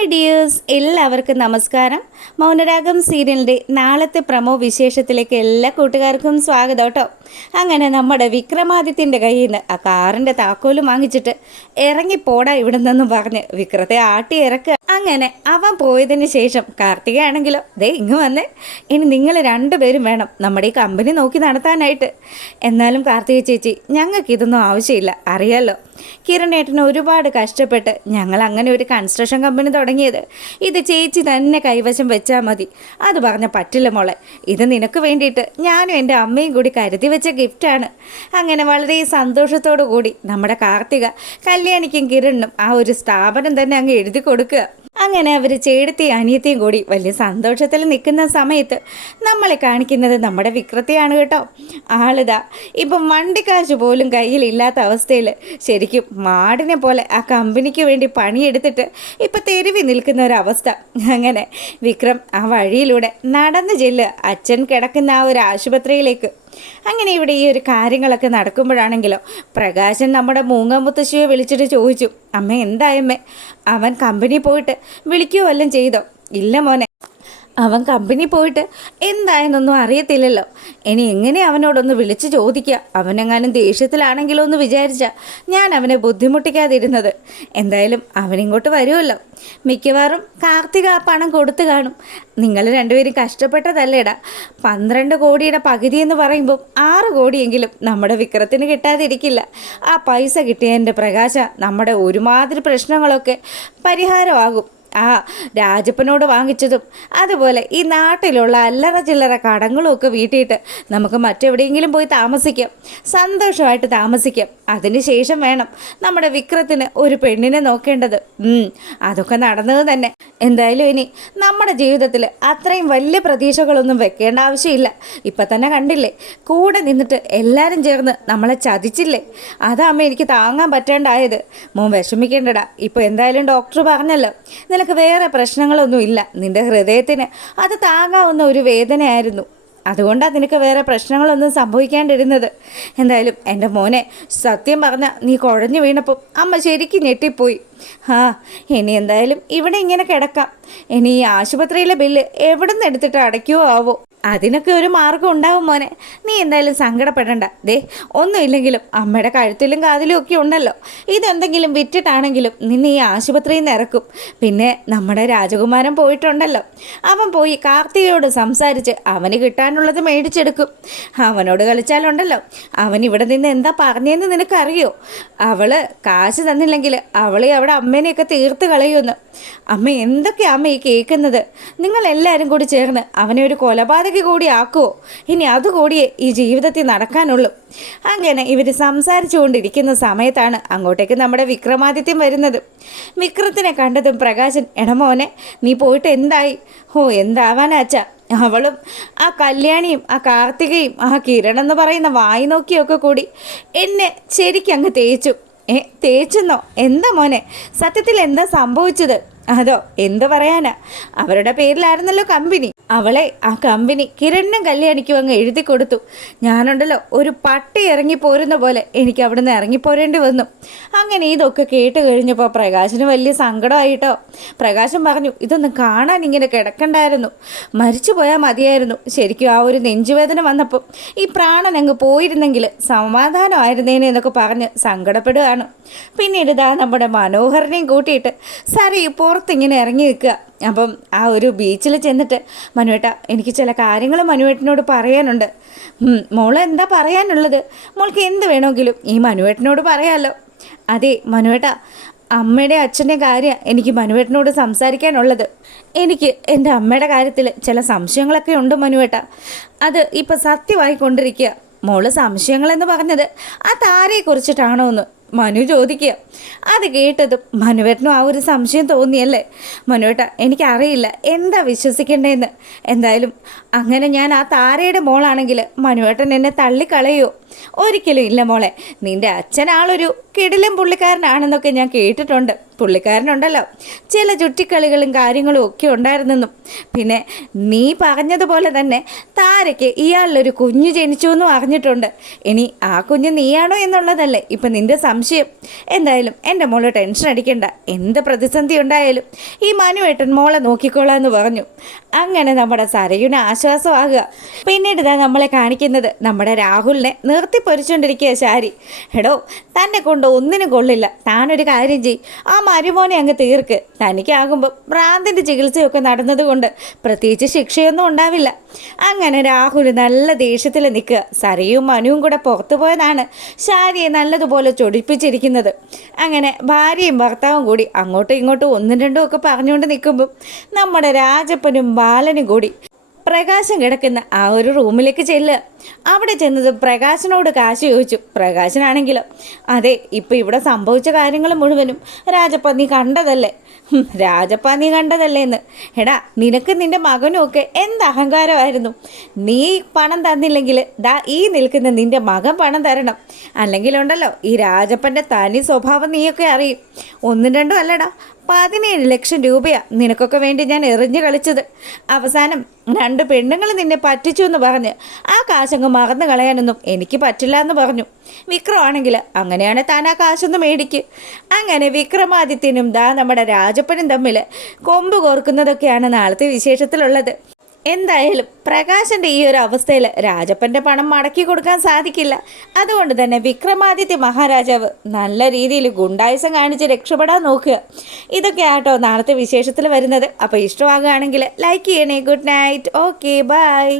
Hi dears, എല്ലാവർക്കും നമസ്കാരം. മൗനരാഗം സീരിയലിൻ്റെ നാളത്തെ പ്രമോ വിശേഷത്തിലേക്ക് എല്ലാ കൂട്ടുകാർക്കും സ്വാഗതം കേട്ടോ. അങ്ങനെ നമ്മുടെ വിക്രമാദിത്യൻ്റെ കയ്യിൽ നിന്ന് ആ കാറിൻ്റെ താക്കോലും വാങ്ങിച്ചിട്ട് ഇറങ്ങിപ്പോടാ ഇവിടെ നിന്നും പറഞ്ഞ് വിക്രത്തെ ആട്ടി ഇറക്കുക. അങ്ങനെ അവൻ പോയതിന് ശേഷം കാർത്തികയാണെങ്കിലോ ദേ ഇങ്ങ് വന്നേ, ഇനി നിങ്ങൾ രണ്ടുപേരും വേണം നമ്മുടെ ഈ കമ്പനി നോക്കി നടത്താനായിട്ട്. എന്നാലും കാർത്തിക ചേച്ചി, ഞങ്ങൾക്ക് ഇതൊന്നും ആവശ്യമില്ല, അറിയാലോ. കിരണേട്ടന് ഒരുപാട് കഷ്ടപ്പെട്ട് ഞങ്ങൾ അങ്ങനെ ഒരു കൺസ്ട്രക്ഷൻ കമ്പനി തുടങ്ങിയത്. ഇത് ചേച്ചി തന്നെ കൈവശം വെച്ചാൽ മതി. അത് പറഞ്ഞ പറ്റില്ല മോളെ, ഇത് നിനക്ക് വേണ്ടിയിട്ട് ഞാനും എൻ്റെ അമ്മയും കൂടി കരുതി വെച്ച ഗിഫ്റ്റാണ്. അങ്ങനെ വളരെ സന്തോഷത്തോടു കൂടി നമ്മുടെ കാർത്തിക കല്യാണിക്കും കിരണിനും ആ ഒരു സ്ഥാപനം തന്നെ അങ്ങ് എഴുതി കൊടുക്കുക. അങ്ങനെ അവർ ചേടത്തെയും അനിയത്തെയും കൂടി വലിയ സന്തോഷത്തിൽ നിൽക്കുന്ന സമയത്ത് നമ്മളെ കാണിക്കുന്നത് നമ്മുടെ വിക്രത്തെയാണ് കേട്ടോ. ആളിതാ ഇപ്പം വണ്ടിക്കാശ് പോലും കയ്യിലില്ലാത്ത അവസ്ഥയിൽ ശരിക്കും മാടിനെ പോലെ ആ കമ്പനിക്ക് വേണ്ടി പണിയെടുത്തിട്ട് ഇപ്പം തെരുവി നിൽക്കുന്ന ഒരവസ്ഥ. അങ്ങനെ വിക്രം ആ വഴിയിലൂടെ നടന്നു ചെല്ലുക അച്ഛൻ കിടക്കുന്ന ആ ഒരു ആശുപത്രിയിലേക്ക്. അങ്ങനെ ഇവിടെ ഈ ഒരു കാര്യങ്ങളൊക്കെ നടക്കുമ്പോഴാണെങ്കിലോ പ്രകാശൻ നമ്മുടെ മൂങ്ങാമുത്തശ്ശിയെ വിളിച്ചിട്ട് ചോദിച്ചു, അമ്മ എന്തായമ്മേ, അവൻ കമ്പനി പോയിട്ട് വിളിക്കുകയോ വല്ലതും ചെയ്തോ? ഇല്ല മോനെ, അവൻ കമ്പനി പോയിട്ട് എന്തായെന്നൊന്നും അറിയത്തില്ലല്ലോ. ഇനി എങ്ങനെ അവനോടൊന്ന് വിളിച്ച് ചോദിക്കുക? അവനെങ്ങാനും ദേഷ്യത്തിലാണെങ്കിലോ എന്ന് വിചാരിച്ചാൽ ഞാൻ അവനെ ബുദ്ധിമുട്ടിക്കാതിരുന്നത്. എന്തായാലും അവനിങ്ങോട്ട് വരുമല്ലോ. മിക്കവാറും കാർത്തിക ആ പണം കൊടുത്തു കാണും. നിങ്ങൾ രണ്ടുപേരും കഷ്ടപ്പെട്ടതല്ലേടാ. 12 കോടിയുടെ പകുതി എന്ന് പറയുമ്പോൾ 6 കോടിയെങ്കിലും നമ്മുടെ വിക്രത്തിന് കിട്ടാതിരിക്കില്ല. ആ പൈസ കിട്ടിയ എൻ്റെ പ്രകാശ നമ്മുടെ ഒരുമാതിരി പ്രശ്നങ്ങളൊക്കെ പരിഹാരമാകും. ആ രാജപ്പനോട് വാങ്ങിച്ചതും അതുപോലെ ഈ നാട്ടിലുള്ള അല്ലറ ചില്ലറ കടങ്ങളും ഒക്കെ വീട്ടിയിട്ട് നമുക്ക് മറ്റെവിടെയെങ്കിലും പോയി താമസിക്കാം, സന്തോഷമായിട്ട് താമസിക്കാം. അതിന് ശേഷം വേണം നമ്മുടെ വിക്രത്തിന് ഒരു പെണ്ണിനെ നോക്കേണ്ടത്. അതൊക്കെ നടന്നത് തന്നെ. എന്തായാലും ഇനി നമ്മുടെ ജീവിതത്തിൽ അത്രയും വലിയ പ്രതീക്ഷകളൊന്നും വെക്കേണ്ട ആവശ്യമില്ല. ഇപ്പം തന്നെ കണ്ടില്ലേ, കൂടെ നിന്നിട്ട് എല്ലാവരും ചേർന്ന് നമ്മളെ ചതിച്ചില്ലേ? അതാമ്മ എനിക്ക് താങ്ങാൻ പറ്റേണ്ടായത്. മോൻ വിഷമിക്കേണ്ടടാ. ഇപ്പോൾ എന്തായാലും ഡോക്ടർ പറഞ്ഞല്ലോ, നിനക്ക് വേറെ പ്രശ്നങ്ങളൊന്നും ഇല്ല. നിൻ്റെ ഹൃദയത്തിന് അത് താങ്ങാവുന്ന ഒരു വേദനയായിരുന്നു. അതുകൊണ്ടാണ് നിനക്ക് വേറെ പ്രശ്നങ്ങളൊന്നും സംഭവിക്കാണ്ടിരുന്നത്. എന്തായാലും എൻ്റെ മോനെ, സത്യം പറഞ്ഞാൽ നീ കുഴഞ്ഞു വീണപ്പോൾ അമ്മ ശരിക്കും ഞെട്ടിപ്പോയി. ഇനി എന്തായാലും ഇവിടെ ഇങ്ങനെ കിടക്കാം. ഇനി ഈ ആശുപത്രിയിലെ ബില്ല് എവിടെ നിന്ന് എടുത്തിട്ട് അടയ്ക്കുമോ ആവോ? അതിനൊക്കെ ഒരു മാർഗം ഉണ്ടാവും മോനെ. നീ എന്തായാലും സങ്കടപ്പെടണ്ട. ദേ ഒന്നുമില്ലെങ്കിലും അമ്മയുടെ കഴുത്തിലും കാതിലും ഒക്കെ ഉണ്ടല്ലോ. ഇതെന്തെങ്കിലും വിറ്റിട്ടാണെങ്കിലും നിന്നെ ഈ ആശുപത്രിയിൽ നിന്ന് ഇറക്കും. പിന്നെ നമ്മുടെ രാജകുമാരൻ പോയിട്ടുണ്ടല്ലോ, അവൻ പോയി കാർത്തികയോട് സംസാരിച്ച് അവന് കിട്ടാനുള്ളത് മേടിച്ചെടുക്കും. അവനോട് കളിച്ചാലുണ്ടല്ലോ, അവൻ ഇവിടെ നിന്ന് എന്താ പറഞ്ഞതെന്ന് നിനക്കറിയോ? അവള് കാശ് തന്നില്ലെങ്കിൽ അവളെ അവിടെ അമ്മേനെയൊക്കെ തീർത്ത് കളയുമെന്ന്. അമ്മ എന്തൊക്കെയാ അമ്മ ഈ കേൾക്കുന്നത്? നിങ്ങളെല്ലാവരും കൂടി ചേർന്ന് അവനെ ഒരു കൊലപാതക കൂടി ആക്കുമോ? ഇനി അതുകൂടിയേ ഈ ജീവിതത്തിൽ നടക്കാനുള്ളൂ. അങ്ങനെ ഇവർ സംസാരിച്ചു കൊണ്ടിരിക്കുന്ന സമയത്താണ് അങ്ങോട്ടേക്ക് നമ്മുടെ വിക്രമാദിത്യം വരുന്നത്. വിക്രത്തിനെ കണ്ടതും പ്രകാശൻ, എടമോനെ നീ പോയിട്ട് എന്തായി? എന്താവാനാച്ചാ? അവളും ആ കല്യാണിയും ആ കാർത്തികയും ആ കിരൺ എന്ന് പറയുന്ന വായി നോക്കിയൊക്കെ കൂടി എന്നെ ശരിക്കും അങ്ങ് തേച്ചു. തേച്ചെന്നോ? എന്താ മോനെ, സത്യത്തിൽ എന്താ സംഭവിച്ചത്? അതോ എന്ത് പറയാനാ, അവരുടെ പേരിലായിരുന്നല്ലോ കമ്പനി. അവളെ ആ കമ്പനി കിരണിനും കല്യാണിക്കും അങ്ങ് എഴുതി കൊടുത്തു. ഞാനുണ്ടല്ലോ ഒരു പട്ടി ഇറങ്ങിപ്പോരുന്ന പോലെ എനിക്ക് അവിടുന്ന് ഇറങ്ങിപ്പോരേണ്ടി വന്നു. അങ്ങനെ ഇതൊക്കെ കേട്ട് കഴിഞ്ഞപ്പോൾ പ്രകാശന് വലിയ സങ്കടമായിട്ടോ. പ്രകാശൻ പറഞ്ഞു, ഇതൊന്നും കാണാൻ ഇങ്ങനെ കിടക്കണ്ടായിരുന്നു, മരിച്ചു പോയാൽ മതിയായിരുന്നു. ശരിക്കും ആ ഒരു നെഞ്ചുവേദന വന്നപ്പോൾ ഈ പ്രാണൻ അങ്ങ് പോയിരുന്നെങ്കിൽ സമാധാനമായിരുന്നേനെ എന്നൊക്കെ പറഞ്ഞ് സങ്കടപ്പെടുകയാണ്. പിന്നീട് ഇതാ നമ്മുടെ മനോഹരനെയും കൂട്ടിയിട്ട് സരി പുറത്തിങ്ങനെ ഇറങ്ങി നിൽക്കുക. അപ്പം ആ ഒരു ബീച്ചിൽ ചെന്നിട്ട്, മനുവേട്ട എനിക്ക് ചില കാര്യങ്ങൾ മനുവേട്ടനോട് പറയാനുണ്ട്. മോള് എന്താ പറയാനുള്ളത്? മോൾക്ക് എന്ത് വേണമെങ്കിലും ഈ മനുവേട്ടനോട് പറയാമല്ലോ. അതെ മനുവേട്ട, അമ്മയുടെ അച്ഛൻ്റെ കാര്യം എനിക്ക് മനുവേട്ടനോട് സംസാരിക്കാനുള്ളത്. എനിക്ക് എൻ്റെ അമ്മയുടെ കാര്യത്തിൽ ചില സംശയങ്ങളൊക്കെ ഉണ്ട് മനുവേട്ട. അത് ഇപ്പം സത്യമായിക്കൊണ്ടിരിക്കുക. മോള് സംശയങ്ങളെന്ന് പറഞ്ഞത് ആ താരയെക്കുറിച്ചിട്ടാണോ എന്ന് മനു ചോദിക്കുക. അത് കേട്ടതും മനുവേട്ടനും ആ ഒരു സംശയം തോന്നിയല്ലേ? മനുവേട്ട എനിക്കറിയില്ല എന്താ വിശ്വസിക്കേണ്ടതെന്ന്. എന്തായാലും അങ്ങനെ ഞാൻ ആ താരയുടെ മോളാണെങ്കിൽ മനുവേട്ടൻ എന്നെ തള്ളിക്കളയോ? ഒരിക്കലും ഇല്ല മോളെ. നിൻ്റെ അച്ഛനാളൊരു കിടിലൻ പുള്ളിക്കാരനാണെന്നൊക്കെ ഞാൻ കേട്ടിട്ടുണ്ട്. പുള്ളിക്കാരനുണ്ടല്ലോ ചില ചുറ്റിക്കളികളും കാര്യങ്ങളും ഒക്കെ ഉണ്ടായിരുന്നെന്നും, പിന്നെ നീ പറഞ്ഞതുപോലെ തന്നെ താരയ്ക്ക് ഇയാളിലൊരു കുഞ്ഞ് ജനിച്ചു എന്നും അറിഞ്ഞിട്ടുണ്ട്. ഇനി ആ കുഞ്ഞ് നീയാണോ എന്നുള്ളതല്ലേ ഇപ്പം നിൻ്റെ സംശയം. എന്തായാലും എൻ്റെ മോള് ടെൻഷൻ അടിക്കണ്ട. എന്ത് പ്രതിസന്ധി ഉണ്ടായാലും ഈ മനുവേട്ടൻ മോളെ നോക്കിക്കോളാമെന്ന് പറഞ്ഞു. അങ്ങനെ നമ്മുടെ സരയുന് ആശ്വാസമാകുക. പിന്നീട് ഇതാ നമ്മളെ കാണിക്കുന്നത് നമ്മുടെ രാഹുലിനെ നിർത്തിപ്പൊരിച്ചുകൊണ്ടിരിക്കുക ശാരി. എടോ, തന്നെ കൊണ്ട് ഒന്നിനും കൊള്ളില്ല. താനൊരു കാര്യം ചെയ്യും, ആ മരുമോനെ അങ്ങ് തീർക്ക്. തനിക്കാകുമ്പോൾ ഭ്രാന്തിൻ്റെ ചികിത്സയൊക്കെ നടന്നതുകൊണ്ട് പ്രത്യേകിച്ച് ശിക്ഷയൊന്നും ഉണ്ടാവില്ല. അങ്ങനെ രാഹുൽ നല്ല ദേഷ്യത്തിൽ നിൽക്കുക. സരയും മനുവും കൂടെ പുറത്തു പോയതാണ് ശാരിയെ നല്ലതുപോലെ ചൊടിപ്പിച്ചിരിക്കുന്നത്. അങ്ങനെ ഭാര്യയും ഭർത്താവും കൂടി അങ്ങോട്ടും ഇങ്ങോട്ടും ഒന്നും രണ്ടും ഒക്കെ പറഞ്ഞുകൊണ്ട് നിൽക്കുമ്പം നമ്മുടെ രാജപ്പനും ബാലനും കൂടി പ്രകാശം കിടക്കുന്ന ആ ഒരു റൂമിലേക്ക് ചെല്ലുക. അവിടെ ചെന്നത് പ്രകാശനോട് കാശ് ചോദിച്ചു. പ്രകാശനാണെങ്കിലോ, അതെ, ഇപ്പം ഇവിടെ സംഭവിച്ച കാര്യങ്ങൾ മുഴുവനും രാജപ്പ നീ കണ്ടതല്ലേ? രാജപ്പ നീ കണ്ടതല്ലേ എന്ന്. എടാ, നിനക്ക് നിൻ്റെ മകനും ഒക്കെ എന്ത് അഹങ്കാരമായിരുന്നു. നീ പണം തന്നില്ലെങ്കിൽ ദാ ഈ നിൽക്കുന്ന നിൻ്റെ മകൻ പണം തരണം. അല്ലെങ്കിലുണ്ടല്ലോ ഈ രാജപ്പൻ്റെ തനി സ്വഭാവം നീയൊക്കെ അറിയും. ഒന്നും രണ്ടും അല്ലടാ, 17 ലക്ഷം രൂപയാണ് നിനക്കൊക്കെ വേണ്ടി ഞാൻ എറിഞ്ഞു കളിച്ചത്. അവസാനം 2 പെണ്ണുങ്ങൾ നിന്നെ പറ്റിച്ചു എന്ന് പറഞ്ഞ് ആ കാശങ്ങ് മറന്നു കളയാനൊന്നും എനിക്ക് പറ്റില്ല എന്ന് പറഞ്ഞു. വിക്രമാണെങ്കിൽ അങ്ങനെയാണ് താൻ ആ കാശൊന്ന് മേടിക്ക്. അങ്ങനെ വിക്രമാദിത്യനും ദാ നമ്മുടെ രാജപ്പനും തമ്മിൽ കൊമ്പ് കോർക്കുന്നതൊക്കെയാണ് നാളത്തെ വിശേഷത്തിലുള്ളത്. എന്തായാലും പ്രകാശൻ്റെ ഈ ഒരു അവസ്ഥയിൽ രാജപ്പൻ്റെ പണം മടക്കി കൊടുക്കാൻ സാധിക്കില്ല. അതുകൊണ്ട് തന്നെ വിക്രമാദിത്യ മഹാരാജാവ് നല്ല രീതിയിൽ ഗുണ്ടായുസം കാണിച്ച് രക്ഷപ്പെടാൻ നോക്കുക. ഇതൊക്കെ ആട്ടോ നാളത്തെ വിശേഷത്തിൽ വരുന്നത്. അപ്പോൾ ഇഷ്ടമാകുകയാണെങ്കിൽ ലൈക്ക് ചെയ്യണേ. Good night. Okay, by.